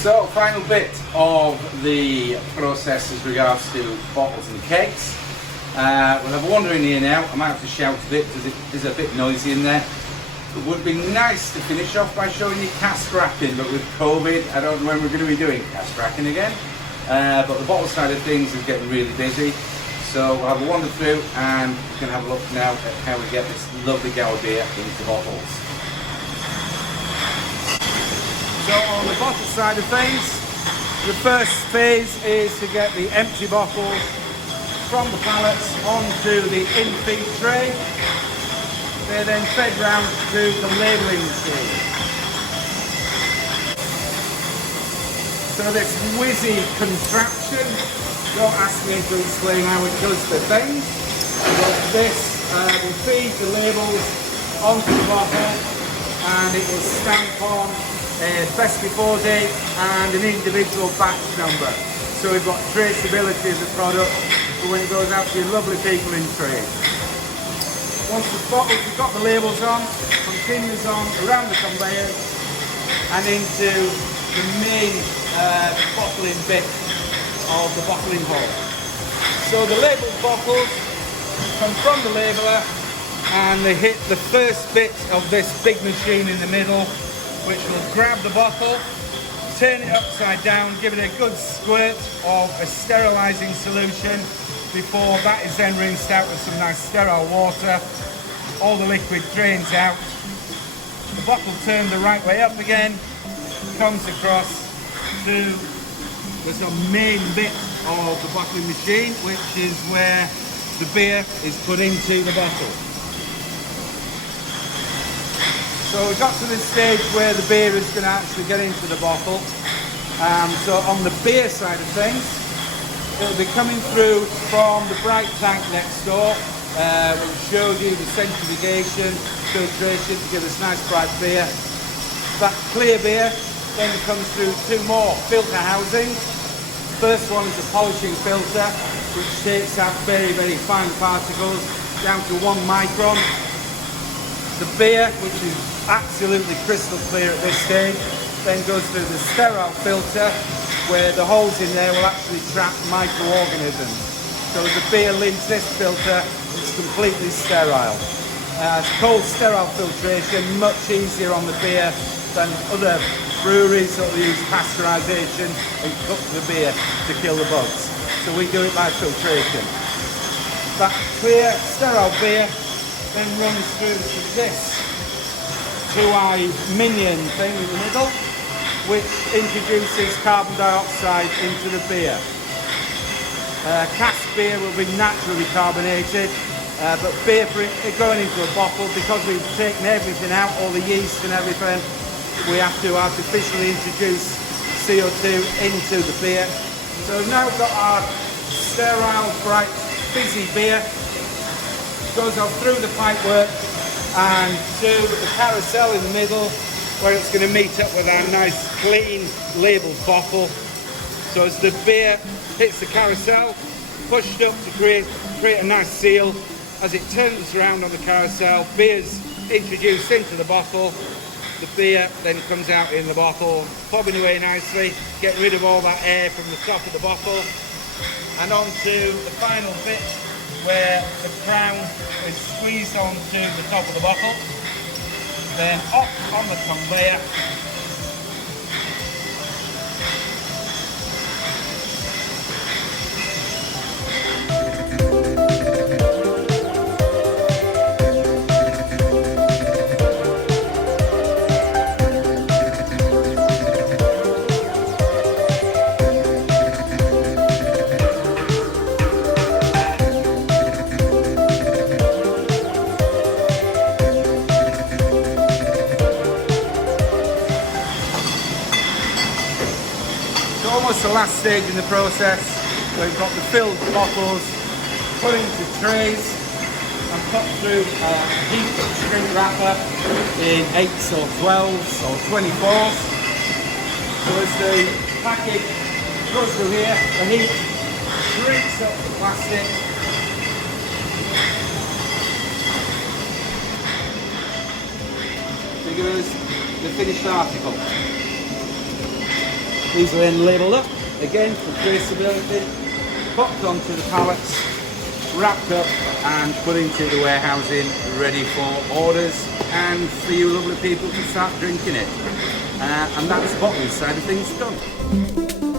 So, final bit of the process as regards to bottles and kegs. We'll have a wander in here now. I might have to shout a bit because it is a bit noisy in there. It would be nice to finish off by showing you cask racking, but with COVID, I don't know when we're going to be doing cask racking again. But the bottle side of things is getting really busy. So we'll have a wander through and we can have a look now at how we get this lovely Gower beer into bottles. So on the bottle side of things, the first phase is to get the empty bottles from the pallets onto the in-feed tray. They're then fed round to the labelling machine. So this whizzy contraption, don't ask me to explain how it does the thing, but this will feed the labels onto the bottle and it will stamp on a best before date and an individual batch number. So we've got traceability of the product for when it goes out to your lovely people in trade. Once the bottles have got the labels on, continues on around the conveyor and into the main bottling bit of the bottling hall. So the labelled bottles come from the labeller and they hit the first bit of this big machine in the middle, which will grab the bottle, turn it upside down, give it a good squirt of a sterilising solution before that is then rinsed out with some nice sterile water. All the liquid drains out. The bottle turned the right way up again, comes across to the main bit of the bottling machine, which is where the beer is put into the bottle. So we got to this stage where the beer is going to actually get into the bottle. So on the beer side of things, it'll be coming through from the bright tank next door, which shows you the centrifugation, filtration to give us nice bright beer. That clear beer then comes through two more filter housings. First one is a polishing filter, which takes out very, very fine particles down to 1 micron. The beer, which is absolutely crystal clear at this stage, then goes through the sterile filter, where the holes in there will actually trap microorganisms. So as the beer leaves this filter, it's completely sterile. Cold sterile filtration, much easier on the beer than other breweries that will use pasteurisation and cook the beer to kill the bugs. So we do it by filtration. That clear, sterile beer then runs through to this 2i minion thing in the middle, which introduces carbon dioxide into the beer. Cask beer will be naturally carbonated, but beer going into a bottle, because we've taken everything out, all the yeast and everything, we have to artificially introduce CO2 into the beer. So we've now got our sterile, bright, fizzy beer. Goes off through the pipework and to the carousel in the middle, where it's going to meet up with our nice clean labelled bottle. So as the beer hits the carousel, pushed up to create a nice seal. As it turns around on the carousel, beer's introduced into the bottle. The beer then comes out in the bottle, bobbing away nicely, get rid of all that air from the top of the bottle, and on to the final bit where the crown is squeezed onto the top of the bottle, then off on the conveyor. Almost the last stage in the process, where we've got the filled bottles put into trays and put through a heat shrink wrapper in 8s or 12s or 24s. So as the package goes through here, the heat shrinks up the plastic. To give us the finished article. These are then labelled up, again for traceability, popped onto the pallets, wrapped up and put into the warehousing, ready for orders and for you lovely people to start drinking it. And that's the bottling side of things done.